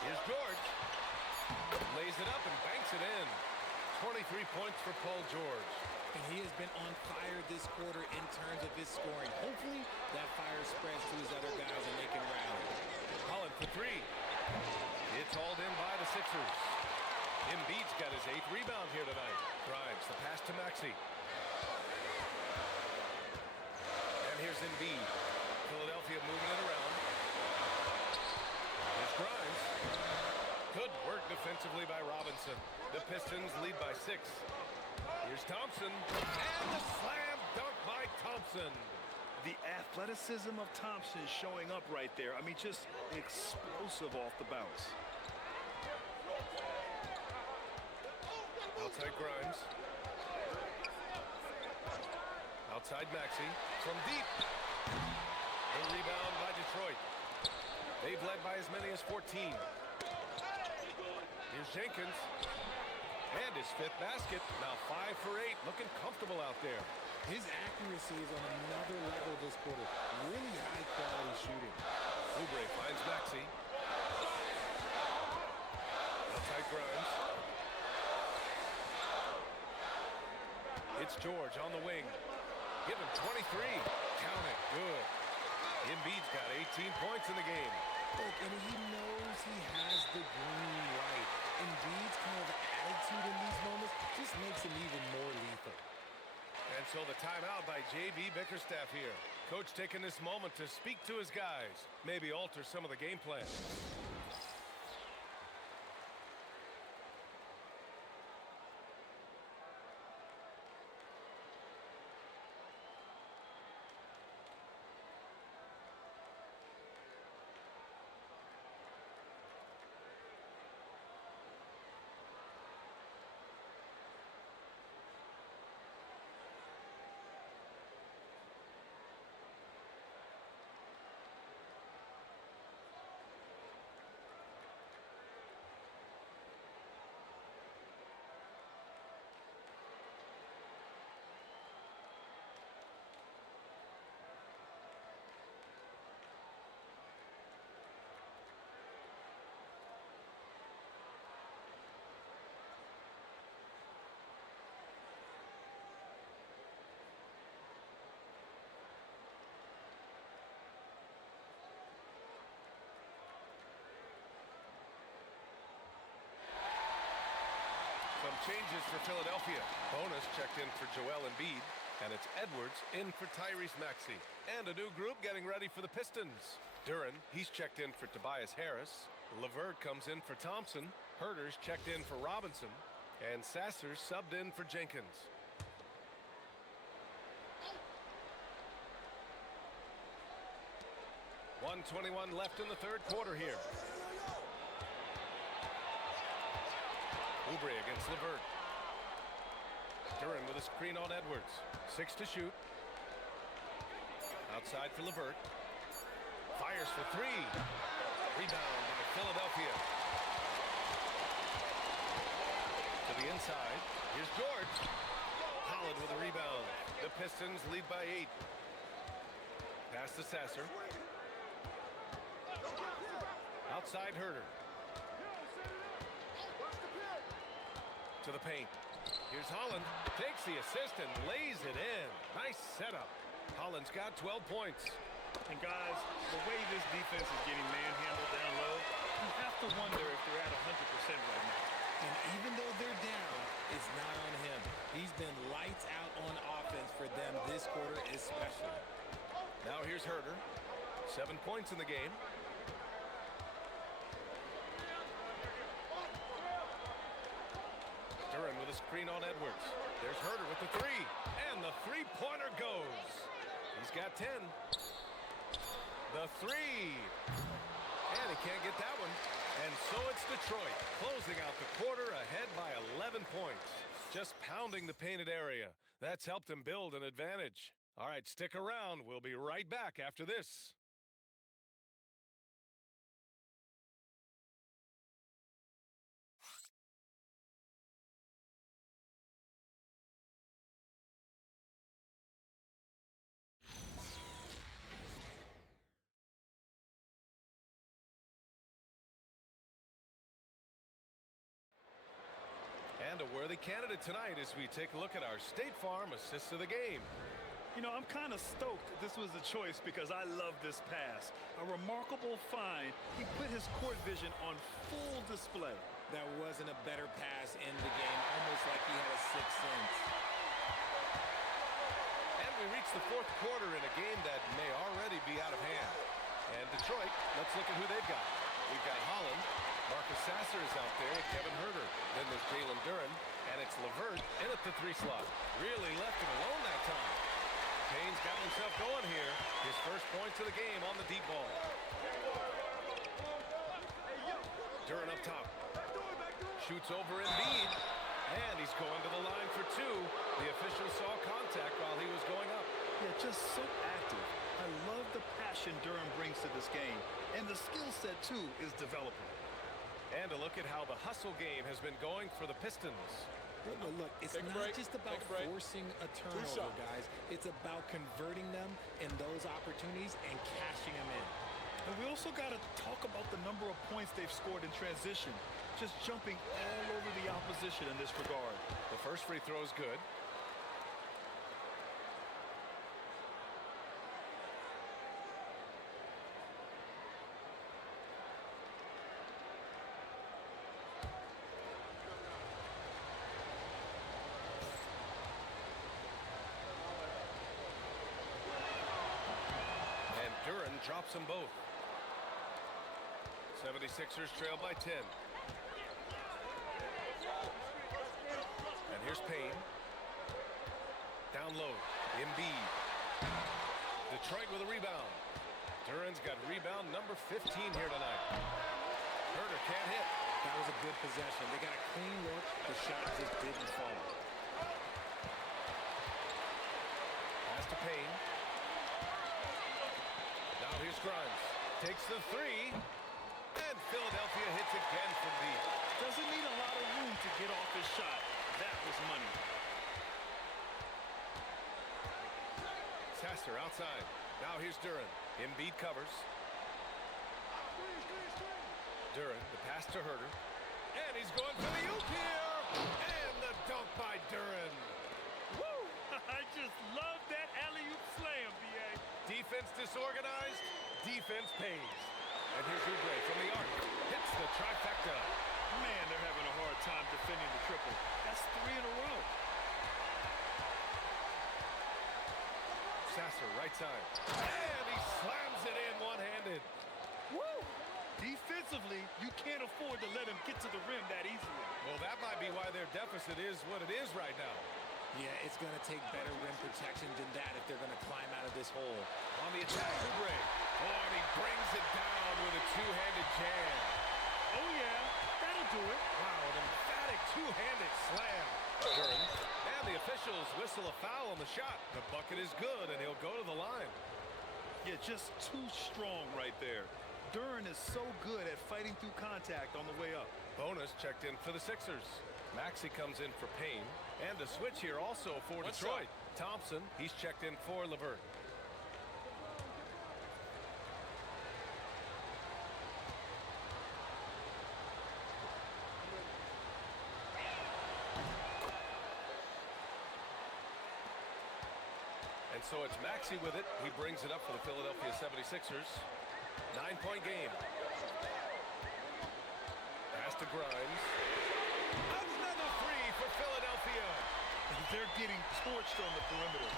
Here's George. Lays it up and banks it in. 23 points for Paul George. And he has been on fire this quarter in terms of his scoring. Hopefully, that fire spreads to his other guys and they can rally. Holland for 3. It's hauled in by the Sixers. Embiid's got his 8th rebound here tonight. Grimes, the pass to Maxey. And here's Embiid. Philadelphia moving it around. Here's Grimes. Good work defensively by Robinson. The Pistons lead by 6. Here's Thompson. And the slam dunk by Thompson. The athleticism of Thompson showing up right there. I mean, just explosive off the bounce. Outside Grimes. Outside Maxey. From deep. The rebound by Detroit. They've led by as many as 14. Here's Jenkins. And his 5th basket. Now 5 for 8. Looking comfortable out there. His accuracy is on another level this quarter. Really high quality shooting. Oubre finds Maxey. Outside Grimes. It's George on the wing. Give him 23. Count it. Good. Embiid's got 18 points in the game. Look, and he knows he has the green light. Embiid's kind of attitude in these moments just makes him even more lethal. And so the timeout by J.B. Bickerstaff here. Coach taking this moment to speak to his guys. Maybe alter some of the game plan. changes for Philadelphia. Bonus checked in for Joel Embiid. And it's Edwards in for Tyrese Maxey. And a new group getting ready for the Pistons. Duren, he's checked in for Tobias Harris. LeVert comes in for Thompson. Herter's checked in for Robinson. And Sasser's subbed in for Jenkins. .121 left in the third quarter here. Oubre against LeVert. Duren with a screen on Edwards. 6 to shoot. Outside for LeVert. Fires for 3. Rebound by Philadelphia. To the inside. Here's George. Holland with a rebound. The Pistons lead by 8. Pass to Sasser. Outside Herter. To the paint. Here's Holland. Takes the assist and lays it in. Nice setup. Holland's got 12 points. And guys, the way this defense is getting manhandled down low, you have to wonder if they're at 100% right now. And even though they're down, it's not on him. He's been lights out on offense for them this quarter especially. Now here's Herter. 7 points in the game. Duren with a screen on Edwards. There's Herter with the 3. And the three-pointer goes. He's got 10. The 3. And he can't get that one. And so it's Detroit closing out the quarter ahead by 11 points. Just pounding the painted area. That's helped him build an advantage. All right, stick around. We'll be right back after this. And a worthy candidate tonight as we take a look at our State Farm assist of the game. You know, I'm kind of stoked this was a choice because I love this pass. A remarkable find. He put his court vision on full display. That wasn't a better pass in the game, almost like he had a sixth sense. And we reach the fourth quarter in a game that may already be out of hand. And Detroit, let's look at who they've got. We've got Holland. Marcus Sasser is out there, Kevin Herter. Then there's Jalen Duren, and it's LeVert in at the 3 slot. Really left him alone that time. Payne's got himself going here. His first points of the game on the deep ball. Duren up top. Shoots over Embiid, and he's going to the line for 2. The official saw contact while he was going up. Yeah, just so active. I love the passion Duren brings to this game, and the skill set, too, is developing. And a look at how the hustle game has been going for the Pistons. Look, it's not just about forcing a turnover, guys. It's about converting them in those opportunities and cashing them in. And we also got to talk about the number of points they've scored in transition, just jumping all over the opposition in this regard. The first free throw is good. Duren drops them both. 76ers trail by 10. And here's Payne. Down low. Embiid. Detroit with a rebound. Duren's got rebound number 15 here tonight. Herter can't hit. That was a good possession. They got a clean look. The shot just didn't fall. Pass to Payne. Now here's Grimes. Takes the 3. And Philadelphia hits again from deep. Doesn't need a lot of room to get off his shot. That was money. Sasser outside. Now here's Duren. Embiid covers. Duren, the pass to Herter. And he's going for the oop here. And the dunk by Duren. Woo! I just love that alley-oop slam, B.A. Defense disorganized. Defense pays. And here's Oubre from the arc. Hits the trifecta. Man, they're having a hard time defending defending the triple. That's 3 in a row. Sasser, right side. And he slams it in one-handed. Woo! Defensively, you can't afford to let him get to the rim that easily. Well, that might be why their deficit is what it is right now. Yeah, it's going to take better rim protection than that if they're going to climb out of this hole. On the attack, Oubre. Oh, and he brings it down with a two-handed jam. Oh, yeah, that'll do it. Wow, an emphatic two-handed slam. Duren. And the officials whistle a foul on the shot. The bucket is good, and he'll go to the line. Yeah, just too strong right there. Duren is so good at fighting through contact on the way up. Bonus checked in for the Sixers. Maxey comes in for Payne. And a switch here also for What's Detroit. Thompson, he's checked in for Levert. And so it's Maxey with it. He brings it up for the Philadelphia 76ers. 9-point game. Pass to Grimes. Another three for Philadelphia. They're getting torched on the perimeter.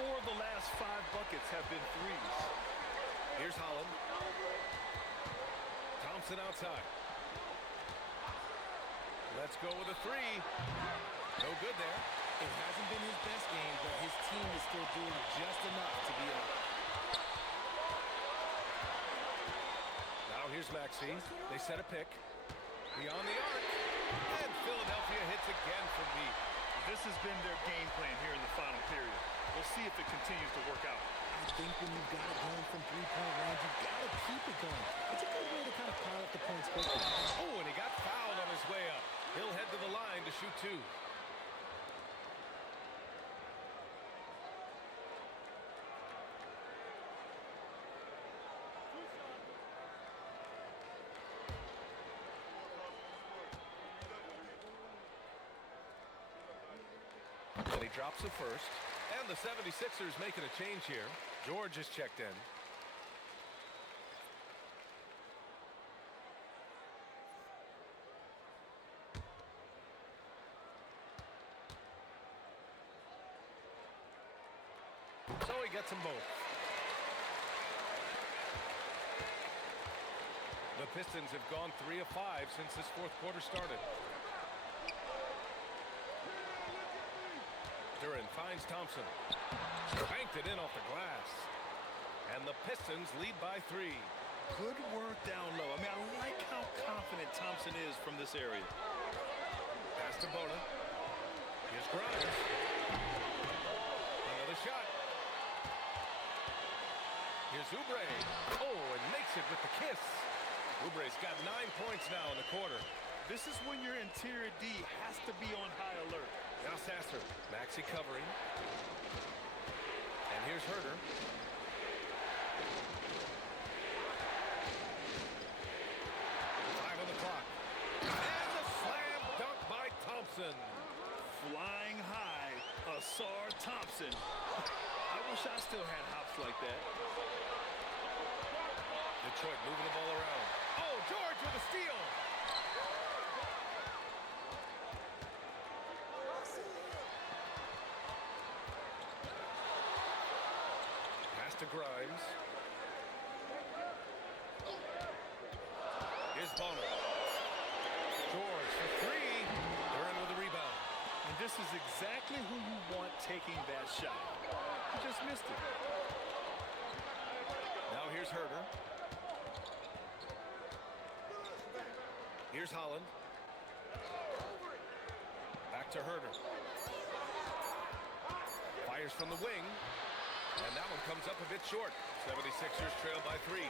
4 of the last 5 buckets have been threes. Here's Holland. Thompson outside. Let's go with a three. No good there. It hasn't been his best game, but his team is still doing just enough to be up. Now here's Maxey. They set a pick. Beyond the arc. And Philadelphia hits again from deep. This has been their game plan here in the final period. We'll see if it continues to work out. I think when you've got it going from three-point range, you've got to keep it going. It's a good way to kind of pile up the points quickly. Oh, and he got fouled on his way up. He'll head to the line to shoot 2. And he drops it first. And the 76ers making a change here. George is checked in. So he gets them both. The Pistons have gone 3 of 5 since this fourth quarter started. Duren finds Thompson. Banked it in off the glass. And the Pistons lead by 3. Good work down low. I mean, I like how confident Thompson is from this area. Pass to Bona. Here's Grimes. Another shot. Here's Oubre. Oh, and makes it with the kiss. Oubre's got 9 points now in the quarter. This is when your interior D has to be on high alert. Now Sasser. Maxey covering. And here's Herter. Five on the clock. And the slam dunk by Thompson. Flying high, Asar Thompson. I wish I still had hops like that. Detroit moving the ball around. Oh, George with a steal. Pass to Grimes. Here's Bonner. George for 3. Duren with the rebound. And this is exactly who you want taking that shot. He just missed it. Now here's Herter. Here's Holland. Back to Herter. Fires from the wing. And that one comes up a bit short. 76ers trail by 3.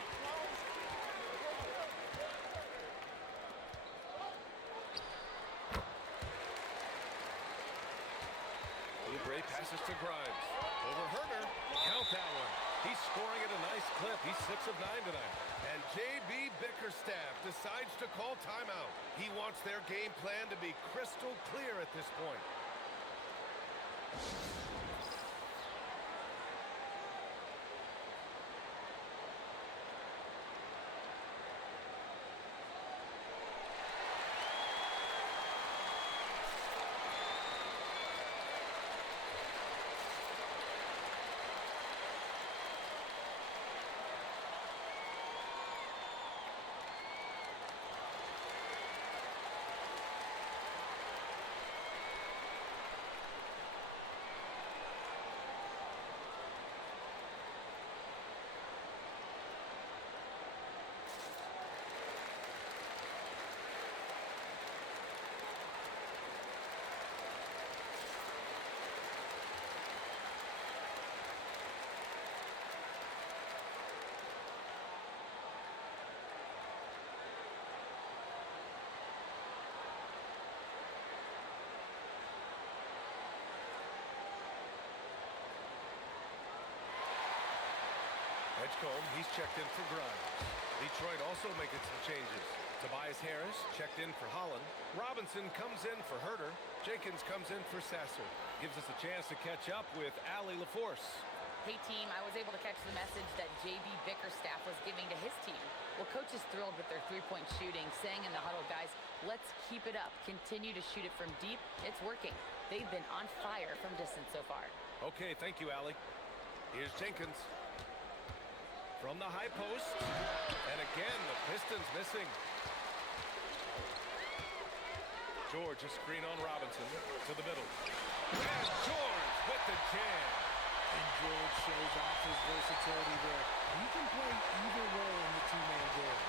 Oubre passes to Grimes. Over Herter. Count that one. He's scoring at a nice clip. He's 6 of 9 tonight. And J.B. Bickerstaff decides to call timeout. He wants their game plan to be crystal clear at this point. Edgecombe, he's checked in for Grimes. Detroit also making some changes. Tobias Harris checked in for Holland. Robinson comes in for Herter. Jenkins comes in for Sasser. Gives us a chance to catch up with Allie LaForce. Hey, team, I was able to catch the message that J.B. Bickerstaff was giving to his team. Well, coach is thrilled with their three-point shooting, saying in the huddle, guys, let's keep it up. Continue to shoot it from deep. It's working. They've been on fire from distance so far. Okay, thank you, Allie. Here's Jenkins. From the high post. And again, the Pistons missing. George, a screen on Robinson to the middle. And George with the jam. And George shows off his versatility there. He can play either role in the two-man game.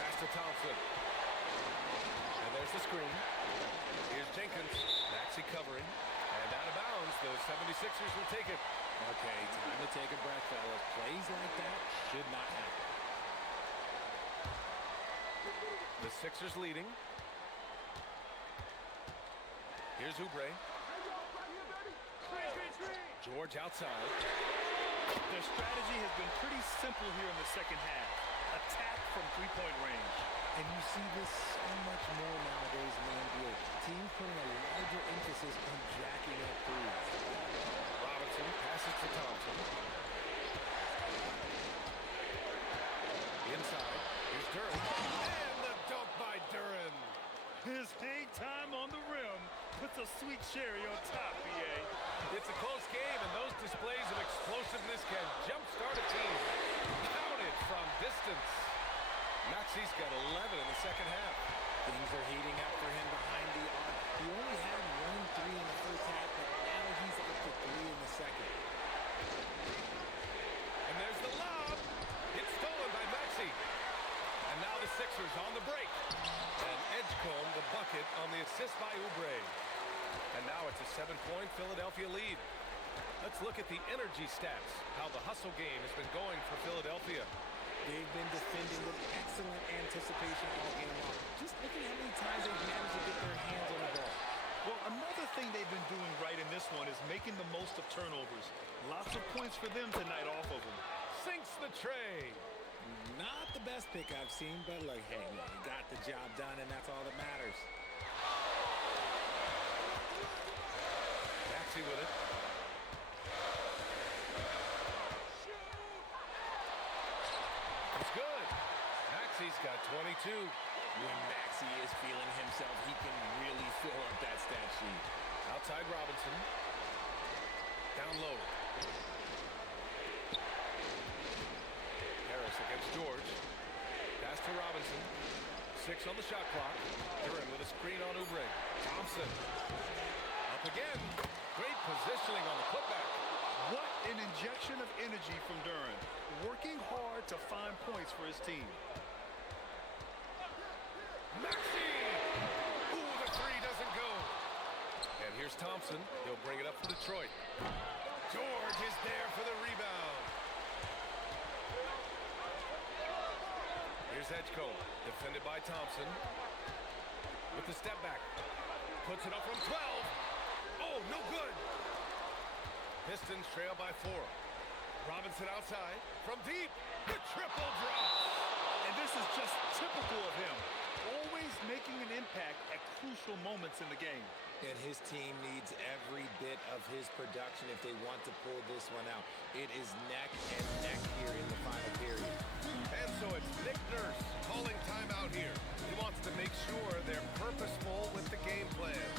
Pass to Thompson. And there's the screen. Here's Jenkins. Maxey covering. And out of bounds, the 76ers will take it. Okay, time to take a breath, fellas. Plays like that should not happen. The Sixers leading. Here's Oubre. George outside. Their strategy has been pretty simple here in the second half. Attack from three-point range. And you see this so much more nowadays in the NBA. Teams putting a larger emphasis on jacking up threes. Robinson passes to Thompson. Inside. Here's Duren. And the dunk by Duren. His hang time on the rim puts a sweet cherry on top, BA. It's a close game, and those displays of explosiveness can jumpstart a team. Counted from distance. Maxey's got 11 in the second half. Things are heating up for him behind the arc. He only had 1 3 in the first half, but now he's up to 3 in the second. And there's the lob. It's stolen by Maxey. And now the Sixers on the break. And Edgecombe the bucket on the assist by Oubre. And now it's a 7-point Philadelphia lead. Let's look at the energy stats, how the hustle game has been going for Philadelphia. They've been defending with excellent anticipation all game long. Just look at how many times they've managed to get their hands on the ball. Well, another thing they've been doing right in this one is making the most of turnovers. Lots of points for them tonight off of them. Sinks the tray. Not the best pick I've seen, but look, hey, man, he got the job done, and that's all that matters. Maxey with it. It's good. Maxey's got 22. When Maxey is feeling himself, he can really fill up that stat sheet. Outside Robinson. Down low. Harris against George. Pass to Robinson. 6 on the shot clock. Duren with a screen on Oubre. Thompson. Up again. Great positioning on the putback. What an injection of energy from Duren. Working hard to find points for his team. Maxey! Ooh, the three doesn't go. And here's Thompson. He'll bring it up for Detroit. George is there for the rebound. Here's Edgecombe, defended by Thompson. With the step back. Puts it up from 12. Oh, no good. Pistons trail by 4. Robinson outside. From deep. The triple drop. And this is just typical of him. Always making an impact at crucial moments in the game. And his team needs every bit of his production if they want to pull this one out. It is neck and neck here in the final period. And so it's Nick Nurse calling timeout here. He wants to make sure they're purposeful with the game plan.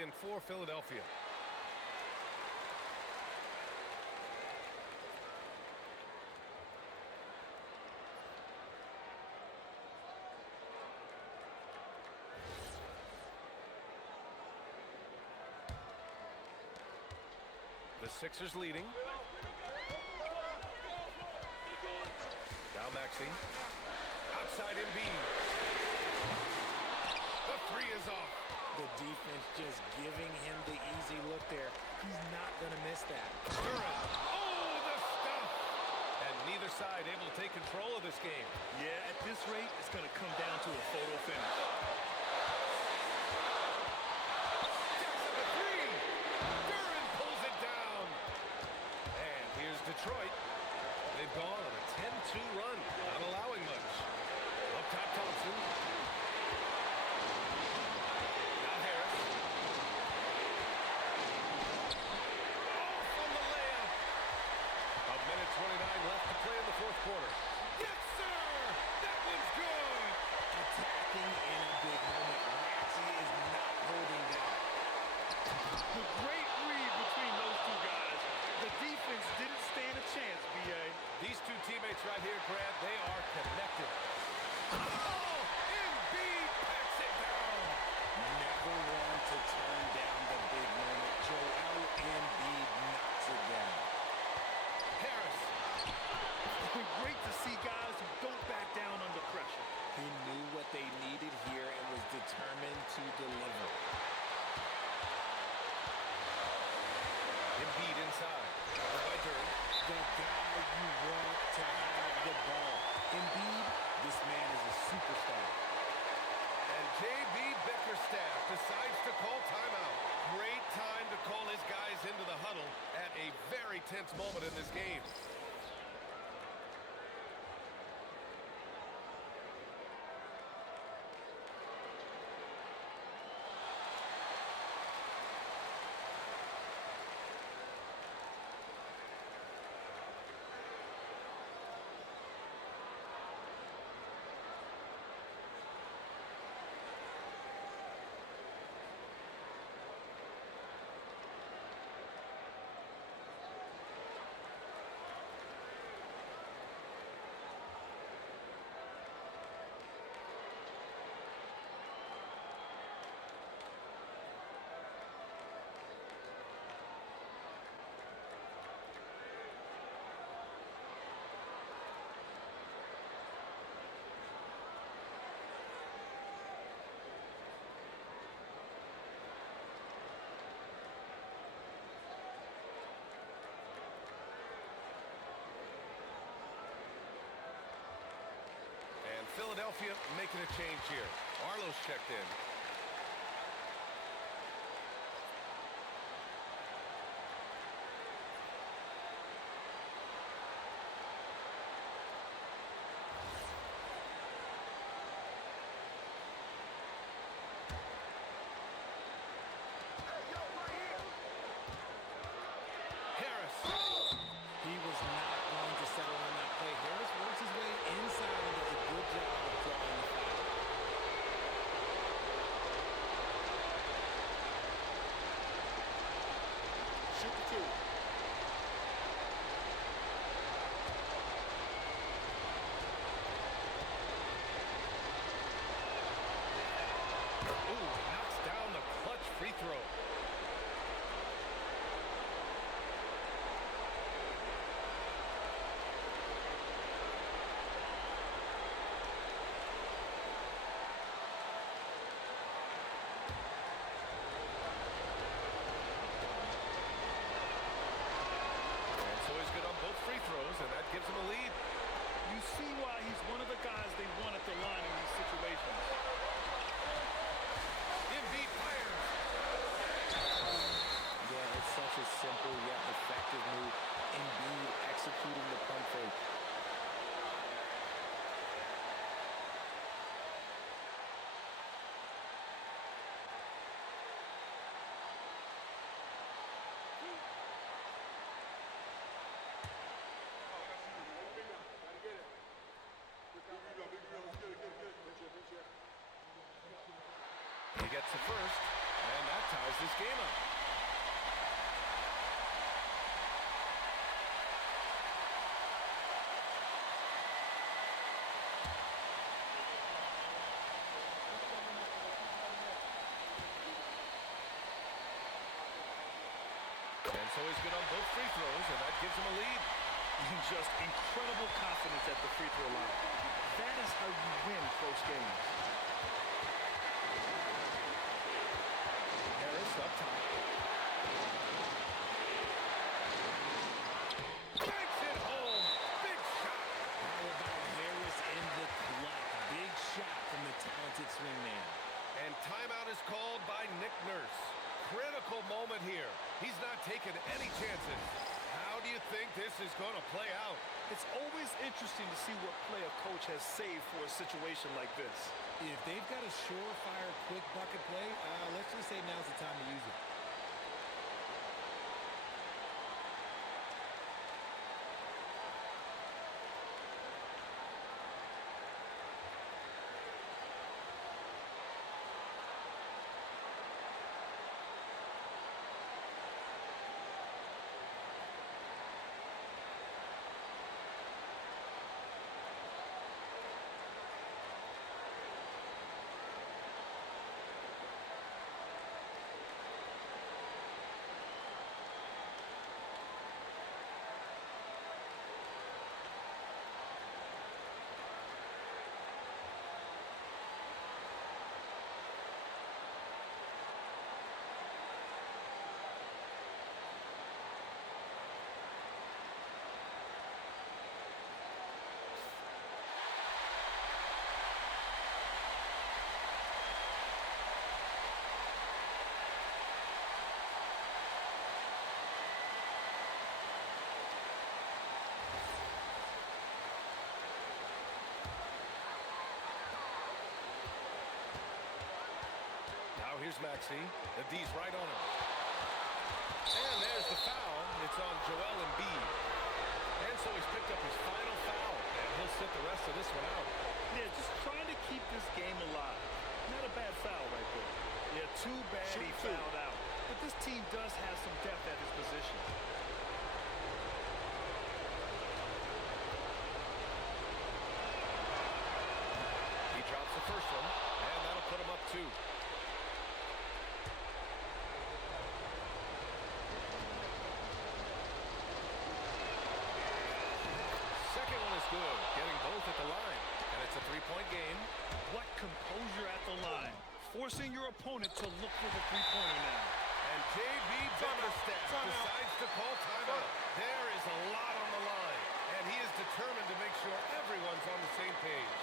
in for Philadelphia. The Sixers leading. Now Maxey. Outside Embiid. The three is off. The defense just giving him the easy look there. He's not going to miss that. Duren. Oh, the stuff. And neither side able to take control of this game. Yeah, at this rate, it's going to come down to a photo finish. Jackson the three. Duren pulls it down. And here's Detroit. They've gone on a 10-2 run, not allowing much. Up top, Thompson. Now Harris. Off on the layup. A minute 29 left to play in the fourth quarter. Yes, sir! That one's good! Attacking in a big moment. Maxey is not holding down. The great read between those two guys. The defense didn't stand a chance, B.A. These two teammates right here, Grant, they are connected. Oh! Embiid packs it down! Never one to turn down the big moment. Joel Embiid knocks it down. Harris. Great to see guys who don't back down under pressure. He knew what they needed here and was determined to deliver. Embiid inside. Covered by Duren. The guy you want to have the ball. Embiid, this man is a superstar. And J.B. Bickerstaff decides to call timeout. Great time to call his guys into the huddle at a very tense moment in this game. Philadelphia making a change here. Arlo's checked in. Harris. He was not going to settle on that play. Harris works his way inside and does a good job of drawing the foul. Shoot the two. Ooh, knocks down the clutch free throw. Free throws, and that gives him a lead. You see why he's one of the guys they want at the line in these situations. Embiid fires. Yeah, it's such a simple yet effective move. Embiid executing the pump fake. He gets the first. And that ties this game up. And so he's good on both free throws, and that gives him a lead. Just incredible confidence at the free throw line. That is how you win close games. Harris up top. Banks it home. Big shot. How about Harris in the clutch? Big shot from the talented swingman. And timeout is called by Nick Nurse. Critical moment here. He's not taking any chances. How do you think this is going to play out? It's always interesting to see what play a coach has saved for a situation like this. If they've got a surefire, quick bucket play, let's just say now's the time to use it. Here's Maxey. The D's right on him. And there's the foul. It's on Joel Embiid. And so he's picked up his final foul. And he'll sit the rest of this one out. Yeah, just trying to keep this game alive. Not a bad foul right there. Yeah, too bad he fouled out. But this team does have some depth at his position. He drops the first one. And that'll put him up 2. Good, getting both at the line, and it's a three-point game. What composure at the line, forcing your opponent to look for the three-pointer now. And J.B. Bickerstaff decides to call timeout. There is a lot on the line, and he is determined to make sure everyone's on the same page.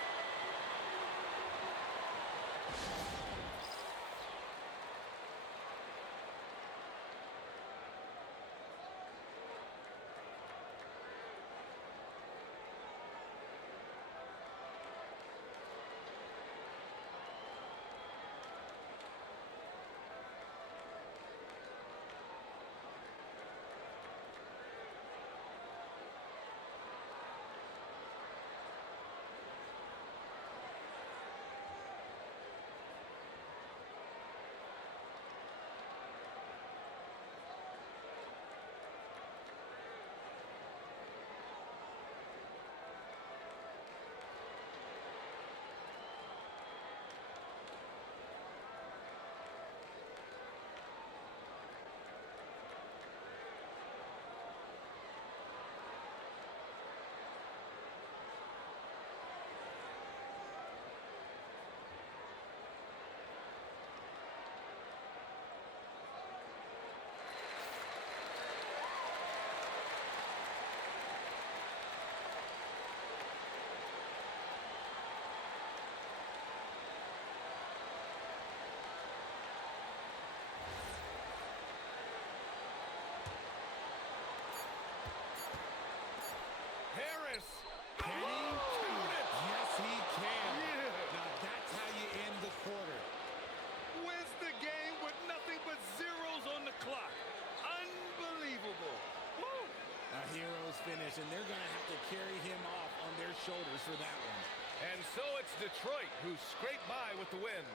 finish, and they're going to have to carry him off on their shoulders for that one. And so it's Detroit who scraped by with the win.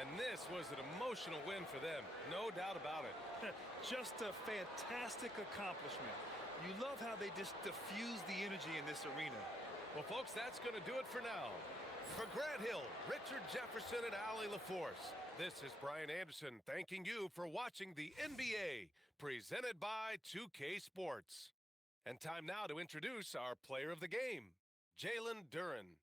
And this was an emotional win for them, no doubt about it. Just a fantastic accomplishment. You love how they just diffuse the energy in this arena. Well, folks, that's going to do it for now. For Grant Hill, Richard Jefferson, and Allie LaForce, this is Brian Anderson thanking you for watching the NBA, presented by 2K Sports. And time now to introduce our player of the game, Jalen Duren.